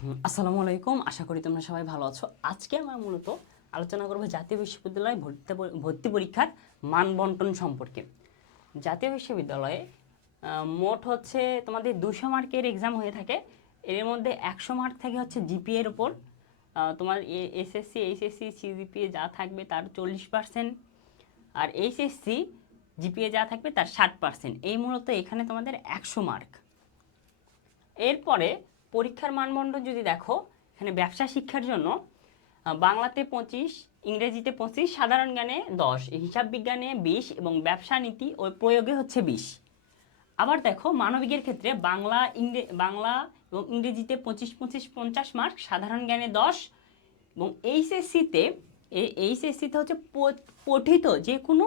আসসালামু আলাইকুম, আশা করি তোমরা সবাই ভালো আছো। আজকে আমরা মূলত আলোচনা করব জাতীয় বিশ্ববিদ্যালয়ে ভর্তি পরীক্ষার মান বন্টন সম্পর্কে। জাতীয় বিশ্ববিদ্যালয়ে মোট হচ্ছে তোমাদের 200 মার্কের এক্সাম হয়ে থাকে। এর মধ্যে 100 মার্ক থাকে হচ্ছে জিপিএর ওপর। তোমার এসএসসি এইচএসসি সিজিপিএ যা থাকবে তার 40%, আর এইচএসসি জিপিএ যা থাকবে তার 60%। এই মূলত এখানে তোমাদের 100 মার্ক। এরপরে পরীক্ষার মানদণ্ড যদি দেখো, এখানে ব্যবসা শিক্ষার জন্য বাংলাতে 25, ইংরেজিতে 25, সাধারণ জ্ঞানে 10, হিসাব বিজ্ঞানে 20 এবং ব্যবসা নীতি ও প্রয়োগে হচ্ছে 20। আবার দেখো মানবিকের ক্ষেত্রে বাংলা এবং ইংরেজিতে 25, 25, 50 মার্ক, সাধারণ জ্ঞানে 10 এবং এইচএসসিতে হচ্ছে পঠিত যে কোনো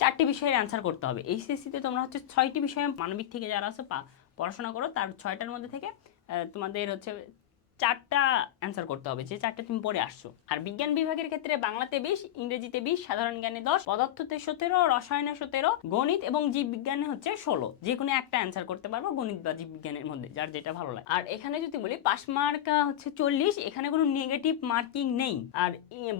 4টি বিষয়ের অ্যান্সার করতে হবে। এইচএসসিতে তোমরা হচ্ছে 6টি বিষয়ে মানবিক থেকে যারা আছে পড়াশোনা করো, তার 6টার মধ্যে থেকে তোমাদের হচ্ছে 4টা অ্যান্সার করতে হবে, যে 4টা তুমি পড়ে আসছো। আর বিজ্ঞান বিভাগের ক্ষেত্রে বাংলাতে 20, ইংরেজিতে 20, সাধারণ জ্ঞানে 10, পদার্থতে 17, রসায়নে 17, গণিত এবং জীববিজ্ঞানে হচ্ছে 16। যে কোনো একটা অ্যান্সার করতে পারবো গণিত বা জীববিজ্ঞানের মধ্যে, যার যেটা ভালো লাগে। আর এখানে যদি বলি পাস মার্ক হচ্ছে 40, এখানে কোনো নেগেটিভ মার্কিং নেই। আর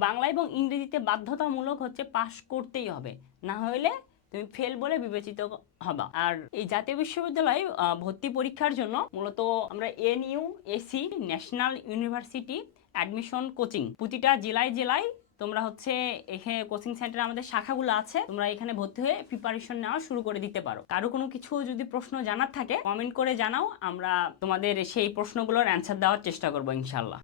বাংলা এবং ইংরেজিতে বাধ্যতামূলক হচ্ছে পাস করতেই হবে, না হলে তুমি ফেল বলে বিবেচিত হবা। আর এই জাতীয় বিশ্ববিদ্যালয়ে ভর্তি পরীক্ষার জন্য মূলত আমরা এনইউএসি, ন্যাশনাল ইউনিভার্সিটি অ্যাডমিশন কোচিং, প্রতিটা জেলায় তোমরা হচ্ছে এখানে কোচিং সেন্টারে আমাদের শাখাগুলো আছে, তোমরা এখানে ভর্তি হয়ে প্রিপারেশন নেওয়া শুরু করে দিতে পারো। কারো কোনো কিছু যদি প্রশ্ন জানার থাকে কমেন্ট করে জানাও, আমরা তোমাদের সেই প্রশ্নগুলোর অ্যান্সার দেওয়ার চেষ্টা করবো ইনশাল্লাহ।